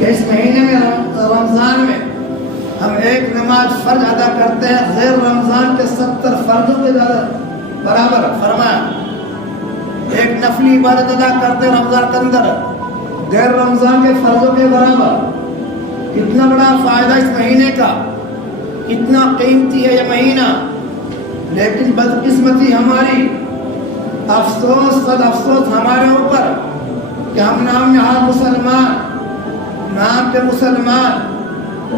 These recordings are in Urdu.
کہ اس مہینے میں رمضان میں ہم ایک نماز فرض ادا کرتے ہیں غیر رمضان کے 70 فرضوں کے برابر فرمایا. ایک نفلی عبادت ادا کرتے ہیں رمضان کے اندر غیر رمضان کے فرضوں کے برابر. کتنا بڑا فائدہ اس مہینے کا، کتنا قیمتی ہے یہ مہینہ. لیکن بدقسمتی ہماری، افسوس صد افسوس ہمارے اوپر کہ ہم نام نہاد مسلمان، نام کے مسلمان،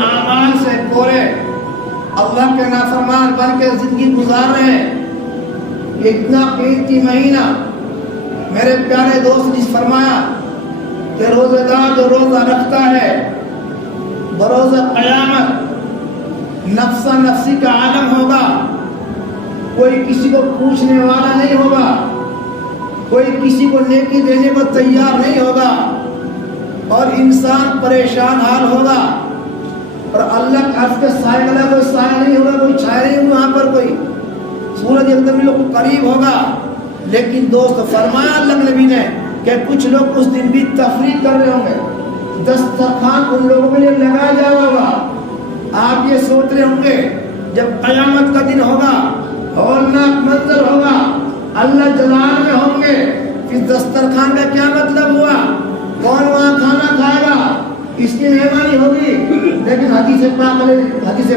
اعمال سے کورے، اللہ کے نافرمان بن کے زندگی گزار رہے ہیں. یہ اتنا قیمتی مہینہ میرے پیارے دوست نے فرمایا کہ روزہ دار جو روزہ رکھتا ہے بروز قیامت نفسا نفسی کا عالم ہوگا. کوئی کسی کو پوچھنے والا نہیں ہوگا، کوئی کسی کو نیکی دینے کو تیار نہیں ہوگا، اور انسان پریشان حال ہوگا. اور اللہ کے عرش کے سائے والا کوئی سایہ نہیں ہوگا، کوئی چھائے نہیں ہوگا، وہاں پر کوئی سورج ایک دم لوگ قریب ہوگا. لیکن دوست فرمایا اللہ نبی نے کہ کچھ لوگ اس دن بھی تفریح کر رہے ہوں گے، دسترخوان ان لوگوں کے لیے لگایا جا رہا ہوگا. آپ یہ سوچ رہے ہوں گے جب قیامت کا دن ہوگا، ہولناک منظر ہوگا، اللہ جلال میں ہوں گے، پھر دسترخوان کا کیا مطلب ہوا؟ کون وہاں کھانا کھائے گا؟ اس کی مہمانی ہوگی. لیکن حدیث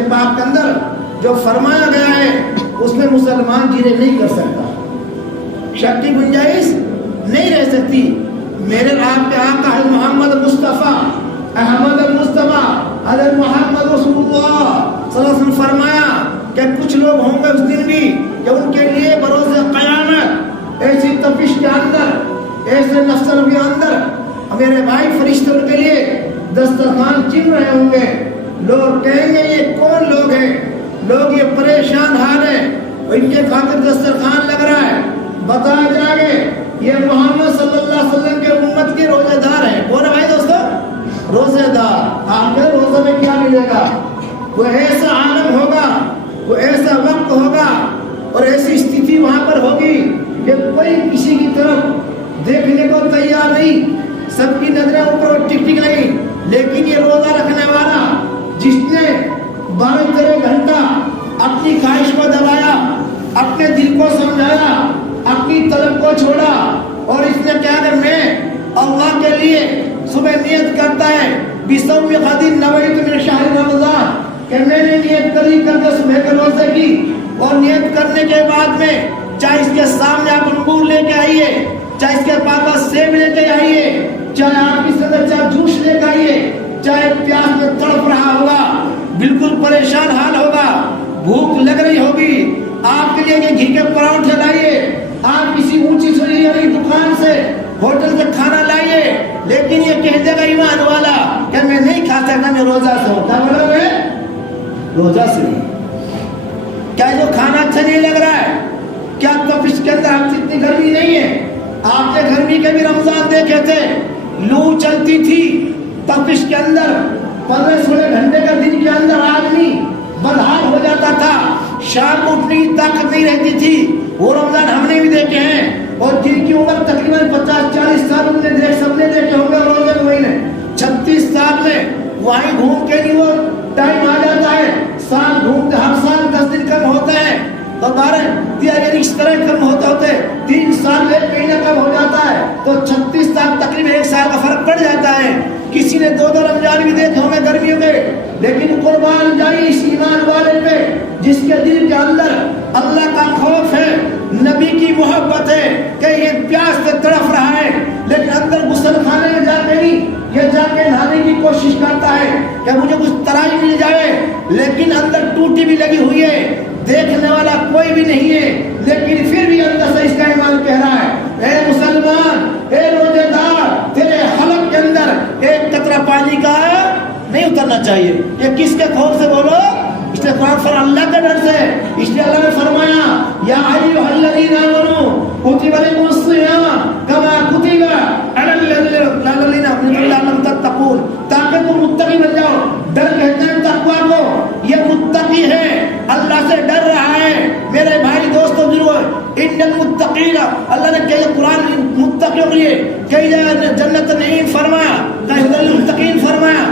پاک کے اندر جو فرمایا گیا ہے اس میں مسلمان جینے نہیں کر سکتا، شک کی گنجائش نہیں رہ سکتی. میرے آپ کے آقا حضرت محمد مصطفیٰ احمد المصطفیٰ حضرت محمد رسول اللہ صلی اللہ علیہ وسلم فرمایا کہ کچھ لوگ ہوں گے اس دن بھی کہ ان کے لیے بروز قیامت ایسی تپش کے اندر، ایسے نفسل کے اندر میرے بھائی فرشتے ان کے لیے دسترخوان چن رہے ہوں گے. لوگ کہیں گے یہ کون لوگ ہیں؟ لوگ یہ پریشان حال ہیں، ان کے خاطر دسترخوان لگ رہا ہے. بتایا جائے گے یہ محمد صلی اللہ علیہ وسلم کے امت کے روزے دار ہیں. کون ہے بھائی دوستو؟ روزے دار. آپ کے روزے میں کیا ملے گا؟ وہ ایسا عالم ہوگا، وہ ایسا وقت ہوگا اور ایسی استھتی وہاں پر ہوگی کہ کوئی کسی کی طرف دیکھنے کو تیار نہیں، سب کی نظریں اوپر ٹک ٹک نہیں. لیکن یہ روزہ رکھنے والا جس نے 12 گھنٹہ اپنی خواہش کو دبایا، اپنے دل کو سمجھایا، اپنی طلب کو چھوڑا، اور اس نے کہا کہ میں اللہ کے لیے صبح نیت کرتا ہے بِصَوْمِ غَدٍ نَوَيْتُ مِنْ شَهْرِ رمضان، کہ میں نے نیت کری کر کے صبح کے روزے کی. اور نیت کرنے کے بعد میں چاہے اس کے سامنے آپ انگور لے کے آئیے، چاہے اس کے پاس سیب لے کے آئیے، چاہے آپ اس اندر چاہے جوس لے کے آئیے، چاہے پیاس میں تڑپ رہا ہوگا، بالکل پریشان حال ہوگا، بھوک لگ رہی ہوگی، آپ کے لیے گھی کے پراٹھے لائیے، آپ کسی اونچی سنی دکان سے ہوٹل سے کھانا لائیے، لیکن یہ کہہ دے گا ایمان والا کہ میں نہیں کھا سکتا، میں روزہ سے ہوں. کیا مطلب ہے؟ روزہ سے. کیا جو کھانا اچھا نہیں لگ رہا ہے؟ کیا تپش کے اندر آپ سے اتنی گرمی نہیں ہے؟ آپ نے گرمی کے بھی رمضان دیکھے تھے، لو چلتی تھی تپش کے اندر، 15-16 گھنٹے کا دن کے اندر آدمی بدحال ہو جاتا تھا، شام کو اٹھنے کی طاقت نہیں رہتی تھی. وہ رمضان ہم نے بھی دیکھے ہیں، اور جن کی عمر تقریباً 50-40 سال سب نے دیکھے ہوں گے روزے مہینے 36 سال میں وہیں گھوم کے نہیں وہ ٹائم آ جاتا ہے. سال گھومتے ہر سال 10 دن کم ہوتے ہیں، تو 12 اس طرح کم ہوتے ہوتے 3 سال 1 مہینہ کم ہو جاتا ہے، تو 36 سال تقریباً 1 سال کا فرق پڑ جاتا ہے. کسی نے 2 رمضان بھی دیکھے ہوں گے گرمیوں کے. لیکن قربان جائیے اس ایمان والے پہ جس کے دل کے اندر اللہ کا خوف ہے، نبی کی محبت ہے، کہ یہ پیاس سے تڑپ رہا ہے، لیکن اندر غسل خانے میں جا کے نہیں، یہ جا کے نہانے کی کوشش کرتا ہے کہ مجھے کچھ ترائی مل جائے، لیکن اندر ٹوٹی بھی لگی ہوئی ہے، دیکھنے والا کوئی بھی نہیں ہے، لیکن پھر بھی اندر سے اس کا ایمان کہہ رہا ہے اے مسلمان، اے روزے دار، تیرے حلق کے اندر ایک قطرہ پانی کا نہیں اترنا چاہیے. یہ کس کے خوف سے بولو؟ اس لیے قرآن فرمان اللہ کے ڈر سے. اس لیے اللہ نے فرمایا یا ایھا الذین آمنوا کتب علیکم الصیام کما کتب علی الذین لعلکم تتقون، تاکہ تم متقی بن جاؤ. ڈر کہتے ہیں تقویٰ کو، یہ متقی ہے، اللہ سے ڈر رہا ہے. میرے بھائی دوستو ضرور ان المتقین، اللہ نے کہ قرآن متقیوں کے لیے کئی جگہ جنت نعیم فرمایا، کہیں المتقین فرمایا.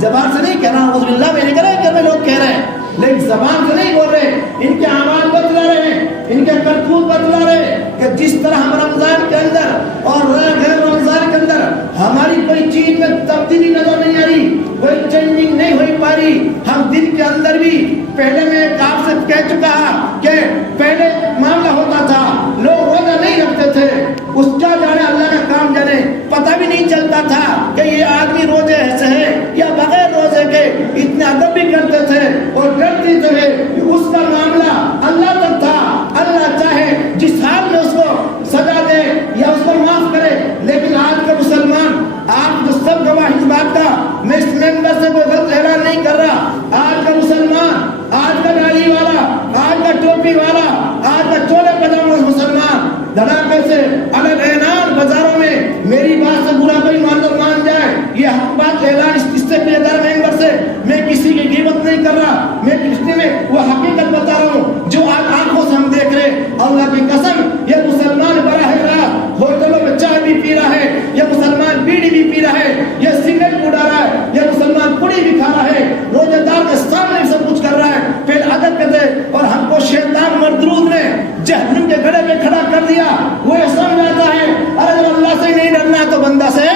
زبان سے نہیں کہہ رہا اعوذ باللہ میں نہیں کہہ رہا کہ لوگ کہہ رہے ہیں، لیکن زبان سے نہیں بول رہے، ان کے اعمال بتلا رہے ہیں، ان کے کرتوت بتلا رہے ہیں کہ جس طرح ہم رمضان کے اندر اور غیر رمضان کے اندر ہماری کوئی چیز میں تبدیلی نظر نہیں آ رہی، کوئی چینجنگ نہیں ہو پا رہی، ہم دن کے اندر بھی پہلے میں ایک آپ سے کہہ چکا کہ پہلے معاملہ ہوتا تھا لوگ روزہ نہیں رکھتے تھے، اس کا جانے اللہ کا کام جانے پتہ بھی نہیں چلتا تھا کہ یہ آدمی روزے سے ہے یا بغیر روزے کے، اتنا ادب بھی کرتے تھے اور ڈرتے تھے، اس کا معاملہ اللہ تک تھا، اللہ چاہے جس حال میں اس کو سزا دے یا اس کو معاف کرے، لیکن آج کا مسلمان، آپ جو سب گواہ اس بات کا، میں اس ممبر سے کوئی غلط اعلان نہیں کر رہا، آج کا مسلمان، آج کا ڈالی والا، آج کا ٹوپی والا، آج کا چولے پجامہ مسلمان دھڑاکے سے الگ اعلان بازاروں میں، میری بات سے برا کوئی مان جائے، یہ حق بات اعلان اس سے بیدار ممبر سے میں کسی کی غیبت نہیں کر رہا، میں کسی میں وہ حقیقت بتا رہا ہوں جو آج آنکھوں سے ہم دیکھ رہے، اللہ کی قسم یہ مسلمان براہ راست ہوٹلوں میں چائے بھی پی رہا ہے، یہ مسلمان بیڑی بھی پی رہا ہے، یہ سگریٹ اڑا رہا ہے، یہ مسلمان پوڑی بھی کھا رہا ہے، روزے دار کے سامنے سب کچھ کر رہا ہے، پھر ادب کرتے اور ہم کو شیطان مردود نے جہنم کے گڑھے میں کھڑا کر دیا، وہ یہ سمجھ آتا ہے ارے جب اللہ سے نہیں ڈرنا تو بندہ سے،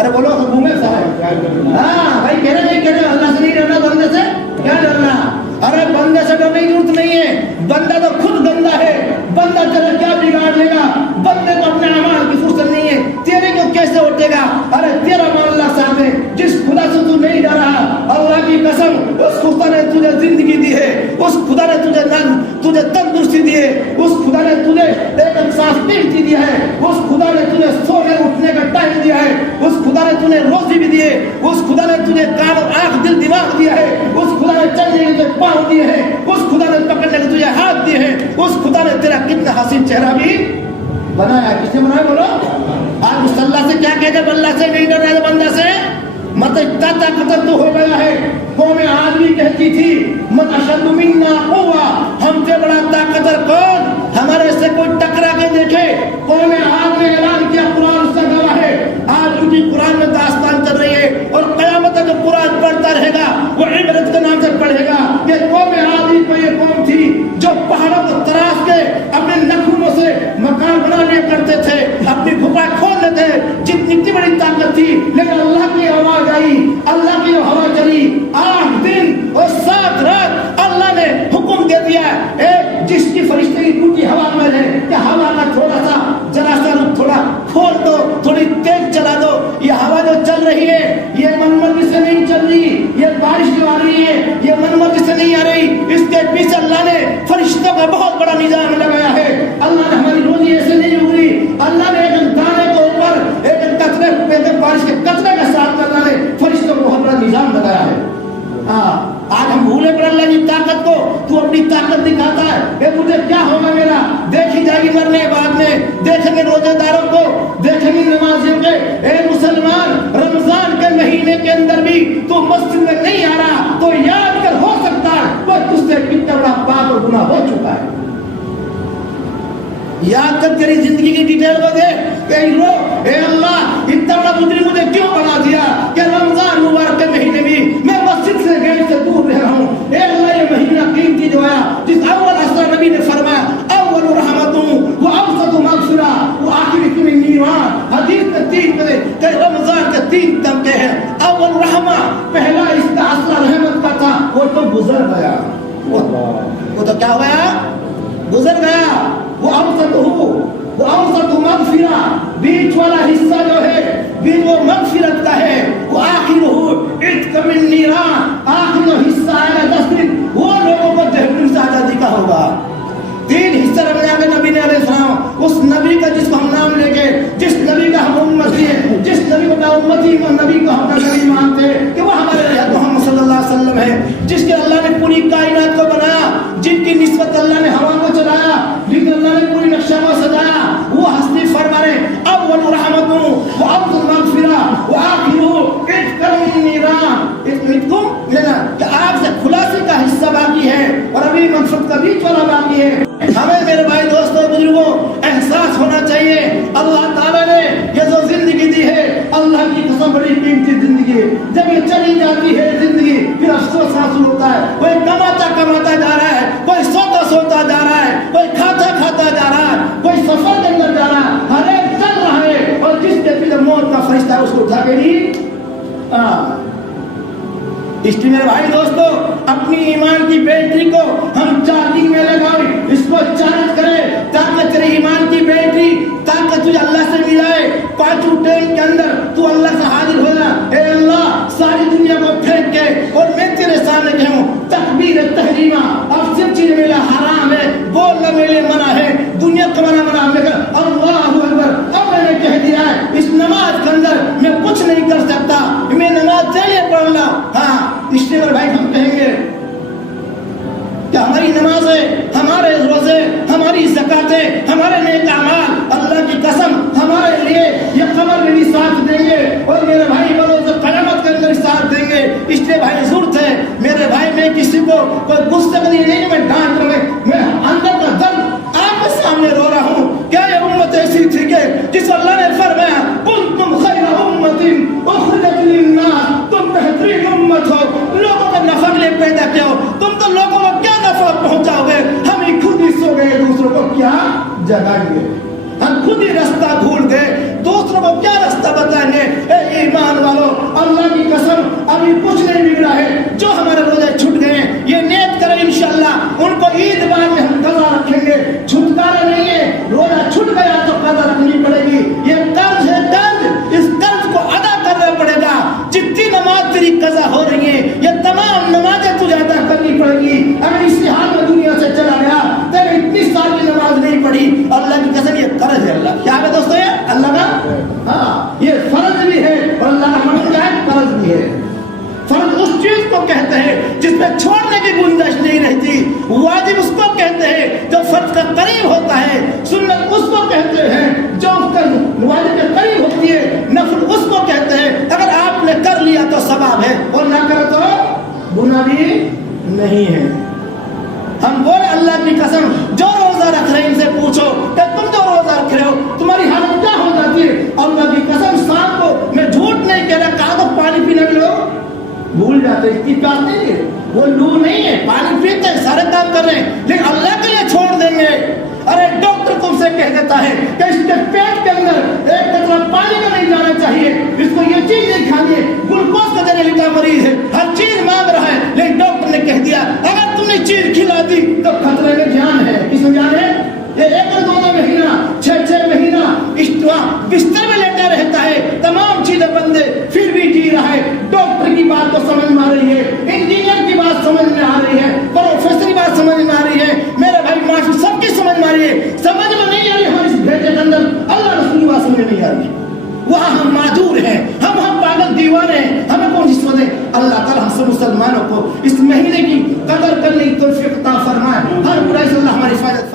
ارے بولو حکومت صاحب، ہاں بھائی کہہ رہے نہیں کہہ رہے اللہ سے نہیں ڈرنا بندے سے کیا ڈرنا، ارے بندے سے ڈرنے کی ضرورت نہیں ہے، بندہ تو خود گندا ہے، بندہ تیرا کیا بگاڑ لے گا، بندے کو اپنے اعمال کی فرصت نہیں ہے، تیرے کو کیسے اٹھے گا، ارے تیرا معاملہ صاحب ہے، جس خدا سے تو نہیں ڈر رہا، اللہ کی قسم اس خدا نے تجھے زندگی دی ہے، اس خدا نے تجھے تندرستی دی ہے، اس خدا نے تجھے ایک انصاف قیمتی دیا ہے، اس خدا نے تجھے سونے اٹھنے کا ٹائم دیا ہے، اس خدا نے تجھے روزی بھی دی ہے، اس خدا نے تجھے کان آنکھ دل دماغ دیا ہے، اس خدا نے چلنے کے لیے پاؤں دیے ہیں، اس خدا نے پکڑنے کے تجھے ہاتھ دیے ہیں، اس خدا نے تیرا کتنا حسین چہرہ بھی بنایا، کس نے بنایا بولو، آج مصالحہ سے کیا کہتے ہیں اللہ سے نہیں ڈر رہا ہے بندہ سے، مطلب اتنا طاقتور تو ہو گیا ہے، قوم عاد بھی کہتی تھی من اشد منا قوہ، ہم سے بڑا طاقتور کون، ہمارے سے کوئی ٹکرا کے دیکھے، قوم عاد نے اعلان کیا، قرآن اس کا گواہ ہے، آج ان کی قرآن میں داستان چل رہی ہے اور قیامت تک جو قرآن پڑھتا رہے گا وہ عبرت کے نام سے پڑھے گا کہ قوم عاد ہی کوئی قوم تھی جو پہاڑوں کو تراش کے اپنے نخونوں سے مکان بنا لیا کرتے تھے، اپنی گھپا کھول لیتے، جتنی بڑی طاقت تھی، لیکن اللہ کی آواز آئی، اللہ کی ہوا چلی، 8 دن اور 7 رات اللہ نے حکم دے دیا، ایک جس کی فرشتے کی ٹوٹی ہوا میں ہے کہ ہوا کا تھوڑا سا ذرا سا تھوڑا کھول دو، تھوڑی تیز چلا دو، یہ ہوا جو چل رہی ہے یہ من مرضی سے نہیں چل رہی، یہ بارش جو آ رہی ہے یہ من مرضی سے نہیں آ رہی، اس کے پیچھے اللہ نے فرشتوں کا بہت بڑا نظام لگایا ہے، اللہ نے ہماری روزی ایسے نہیں اگری، اللہ نے ایک دانے کے اوپر ایک قطرے بارش کے قطرے کے ساتھ اللہ نے فرشتوں کو بہت بڑا نظام لگایا ہے، آج ہم بھولے پڑ اللہ کی طاقت کو، تو اپنی طاقت دکھاتا ہے کہ مجھے کیا ہوگا، میرا دیکھی جائے گی مرنے کے بعد میں، دیکھیں گے روزے داروں کو، دیکھیں گے نمازیوں کے، اے مسلمان رمضان کے مہینے کے اندر بھی تو مسجد میں نہیں آ رہا تو یاد کر، ہو سکتا ہے وہ تجھ سے کتنا بڑا پاپ اور گناہ ہو چکا ہے، یاد کر تیری زندگی کی ڈیٹیل کو دیکھ کہ اے اللہ اتنا بڑا مجرم مجھے کیوں بنا دیا کہ رمضان مبارک کے مہینے بھی میں مسجد سے گیٹ سے دور رہ رہا ہوں، اے اللہ یہ مہینہ قیمتی جو آیا جس اول اثر نبی نے فرمایا اول رحمتوں و اوسط مغفرہ و آخر من نیران، حدیث میں 3 میں کہ رمضان کے 3 طبقے ہیں، اول رحمہ پہلا اس کا اثر رحمت کا تھا وہ تو گزر گیا، وہ تو کیا ہوا گزر گیا، وہ اوسط مغفرہ بیچ والا حصہ جو ہے بیچ وہ مغفرت کا ہے، وہ آخر عتق من نیران، آخر حصہ ہے 10 دن وہ لوگوں کو جہنم سے آزادی کا ہوگا، 3 حصہ رمضان کے نبی نے علیہ السلام، اس نبی کا جس کو ہم نام لے کے، جس نبی کا ہم امتی ہیں، جس نبی کو امتی نبی کو ہم نبی مانتے ہیں کہ وہ ہمارے رہت محمد صلی اللہ علیہ وسلم ہے، جس کے اللہ نے پوری کائنات کو بنایا، جن کی نسبت اللہ نے ہوا کو چلایا، لیکن اللہ نے پوری نقشہ کو سجایا، وہ ہستی فرما رہے اول رحمتوں و اوسط مغفرہ و آخر عتق من نیران، عتق لینا کہ آگ سے خلاصی کا حصہ باقی ہے اور ابھی مغفرت کا بیچ والا باقی ہے، ہمیں میرے بھائی دوستوں بزرگوں احساس ہونا چاہیے اللہ تعالیٰ نے یہ جو زندگی دی ہے اللہ کی قسم بڑی قیمتی زندگی ہے، جب یہ چلی جاتی ہے زندگی پھر افسوس حاصل ہوتا ہے. کوئی کماتا جا رہا ہے, کوئی سوتا جا رہا ہے, کوئی کھاتا جا رہا ہے, کوئی سفر کے اندر جا رہا ہے, ہر ایک چل رہا ہے, اور جس کے پیچھے موت کا فرشتہ ہے اس کو اٹھا کے نہیں. اس لیے میرے بھائی دوستو, اپنی ایمان کی بیٹری کو ہم چارجنگ میں لگائیں, اس کو چارج کرے تاکہ تیرے ایمان کی بیٹری تاکہ تجھے اللہ سے ملائے. پانچوں ٹرین کے اندر تو اللہ سے حاضر ہو جا, اے اللہ ساری دنیا کو پھینک کے اور میں تیرے سامنے کہوں تکبیر تحریمہ, اب سب چیز میرے حرام ہے, بولنا میرے منع ہے, دنیا کمانا منع ہے, اللہ اکبر. اب میں نے کہہ دیا ہے اس نماز کے اندر میں کچھ نہیں کر سکتا, میں نماز چلیے پڑھ لا. ہاں اس لیے میرے بھائی ہم کہیں گے کہ ہماری نمازیں, ہمارے روزے, ہماری زکاتیں, ہمارے نیک اعمال اللہ کی قسم ہمارے لیے یہ قبر میں بھی ساتھ دیں گے, اور میرے بھائی بروز قیامت کے اندر ساتھ دیں گے. اس لیے بھائی ضرورت ہے میرے بھائی, میں کسی کو کوئی گستاخی نہیں, میں ڈانٹ رہا ہوں, میں اندر کا درد آپ کے سامنے رو رہا ہوں. کیا یہ امت ایسی تھی کہ جس اللہ نے فرمایا کنتم خیر امت اخرجت للناس, تم بہترین امت ہو, لوگوں کو نفع لے پیدا کیا ہو, تم تو لوگوں کو کیا نفع پہنچاؤ گے, ہم ہی خود ہی سو گئے, دوسروں کو کیا جگائیں گے, ہم خود ہی رستہ بھول گئے, دوسروں کو کیا رستہ بتائیں گے. اے ایمان والو, اللہ کی قسم ابھی کچھ نہیں بگڑا ہے, جو ہمارے روزے چھٹ گئے ہیں یہ نیت کریں انشاءاللہ ان کو عید بعد میں ہم قضا رکھیں گے. چھٹکارا نہیں ہے, روزہ چھٹ گیا تو قضا رکھنی پڑے گی. یہ قرض ہے قرض, اس قرض کو ادا کرنا پڑے گا. جتنی نماز تیری قضا ہو رہی ہے یہ تمام نمازیں تجھے ادا کرنی پڑے گی. اگر اسی حال میں دنیا سے چلا گیا تو اتنی سال کی نماز نہیں پڑھی, اللہ کی قسم یہ قرض ہے. اللہ کیا ہے دوستو, یہ اللہ کا ہاں یہ فرض بھی ہے اور اللہ کا منع کیا ہے, قرض بھی ہے. فرض اس چیز کو کہتے ہیں جس میں چھوڑنے کی گنجائش نہیں رہتی, واجب اس کو کہتے ہیں جو فرض کا قریب ہوتا ہے, سنت اس کو کہتے ہیں جو اس کا واجب کے قریب ہوتی ہے, نفل اس کو کہتے ہیں اگر آپ نے کر لیا تو ثواب ہے اور نہ کرے تو گناہ بھی نہیں ہے. ہم بولے اللہ کی قسم جو روزہ رکھ رہے ہیں ان سے پوچھو کہ تم جو روزہ رکھ رہے ہو تمہاری حالت کیا ہو جاتی ہے. اللہ کی قسم شام کو میں جھوٹ نہیں کہہ رہا, کہا تو پانی پینے کے لوگ بھول جاتے ہیں, اتنی پیاس نہیں ہے, وہ لو نہیں ہے, پانی پیتے ہیں, سارے کام کر رہے ہیں, لیکن اللہ کے لیے چھوڑ دیں گے. ارے ڈاکٹر تم سے کہہ دیتا ہے کہ اس کے پیٹ کے اندر ایک قطرہ پانی کا نہیں جانا چاہیے, اس کو یہ چیز نہیں کھانی ہے, گلوکوز کا دینے لکھا مریض ہے, ہر چیز مانگ رہا ہے, لیکن ڈاکٹر نے کہہ دیا اگر تم نے چیز کھلا دی تو خطرے میں جان ہے. کس میں جان ہے؟ یہ 1-2 مہینہ 6 مہینہ بستر میں لیٹا رہتا ہے, تمام چیزیں بندے پھر بھی جی رہا ہے. ڈاکٹر کی بات تو سمجھ میں آ رہی ہے, انجینئر کی بات سمجھ میں آ رہی ہے, پروفیسر کی بات سمجھ میں آ رہی ہے, میرے بھائی ماسٹر سب کی سمجھ میں آ رہی ہے. سمجھ میں نہیں آ رہی ہم اس بھیجے کے اندر اللہ رسول کی بات سمجھ میں نہیں آ رہی, وہاں ہم معذور ہیں, ہم پاگل دیوانے ہیں, ہمیں کون سی سمجھے. اللہ تعالیٰ ہم سب مسلمانوں کو اس مہینے کی قدر کرنے کی توفیق عطا فرمائے. ہر برائی سے اللہ ہماری حفاظت